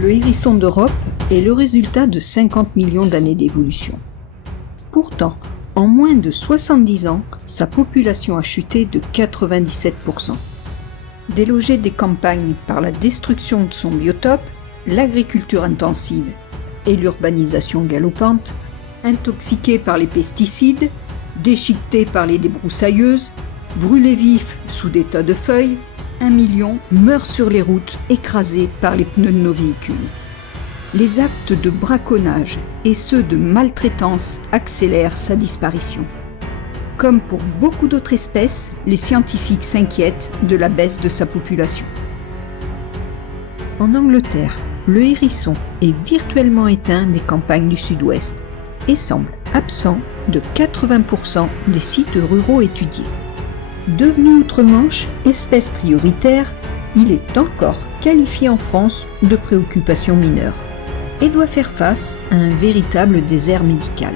Le hérisson d'Europe est le résultat de 50 millions d'années d'évolution. Pourtant, en moins de 70 ans, sa population a chuté de 97%. Délogé des campagnes par la destruction de son biotope, l'agriculture intensive et l'urbanisation galopante, intoxiqué par les pesticides, déchiqueté par les débroussailleuses, brûlé vif sous des tas de feuilles, 1 million meurent sur les routes écrasés par les pneus de nos véhicules. Les actes de braconnage et ceux de maltraitance accélèrent sa disparition. Comme pour beaucoup d'autres espèces, les scientifiques s'inquiètent de la baisse de sa population. En Angleterre, le hérisson est virtuellement éteint des campagnes du sud-ouest et semble absent de 80% des sites ruraux étudiés. Devenu outre-Manche espèce prioritaire, il est encore qualifié en France de préoccupation mineure et doit faire face à un véritable désert médical.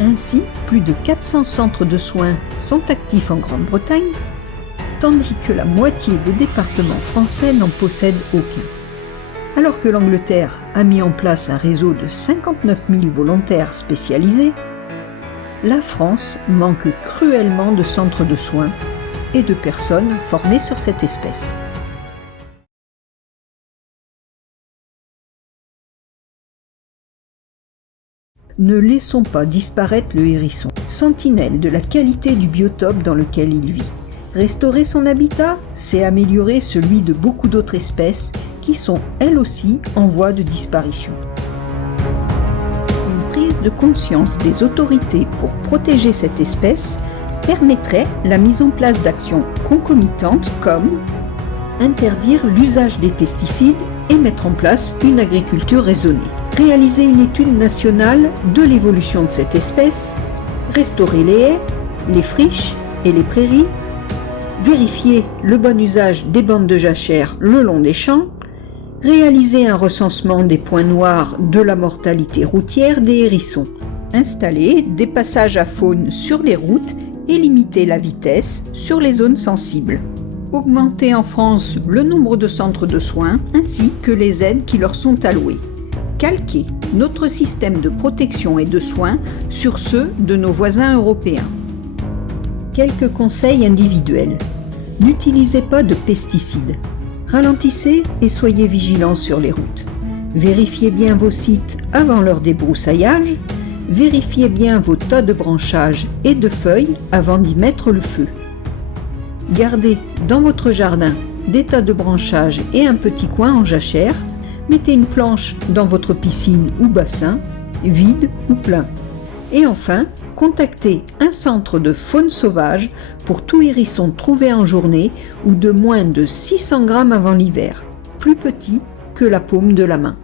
Ainsi, plus de 400 centres de soins sont actifs en Grande-Bretagne, tandis que la moitié des départements français n'en possèdent aucun. Alors que l'Angleterre a mis en place un réseau de 59 000 volontaires spécialisés, la France manque cruellement de centres de soins et de personnes formées sur cette espèce. Ne laissons pas disparaître le hérisson, sentinelle de la qualité du biotope dans lequel il vit. Restaurer son habitat, c'est améliorer celui de beaucoup d'autres espèces qui sont elles aussi en voie de disparition. Une prise de conscience des autorités pour protéger cette espèce permettrait la mise en place d'actions concomitantes comme interdire l'usage des pesticides et mettre en place une agriculture raisonnée. Réaliser une étude nationale de l'évolution de cette espèce, restaurer les haies, les friches et les prairies, vérifier le bon usage des bandes de jachères le long des champs, réaliser un recensement des points noirs de la mortalité routière des hérissons, installer des passages à faune sur les routes et limiter la vitesse sur les zones sensibles. Augmenter en France le nombre de centres de soins ainsi que les aides qui leur sont allouées. Calquer notre système de protection et de soins sur ceux de nos voisins européens. Quelques conseils individuels. N'utilisez pas de pesticides. Ralentissez et soyez vigilants sur les routes. Vérifiez bien vos sites avant leur débroussaillage. Vérifiez bien vos tas de branchages et de feuilles avant d'y mettre le feu. Gardez dans votre jardin des tas de branchages et un petit coin en jachère. Mettez une planche dans votre piscine ou bassin, vide ou plein. Et enfin, contactez un centre de faune sauvage pour tout hérisson trouvé en journée ou de moins de 600 grammes avant l'hiver, plus petit que la paume de la main.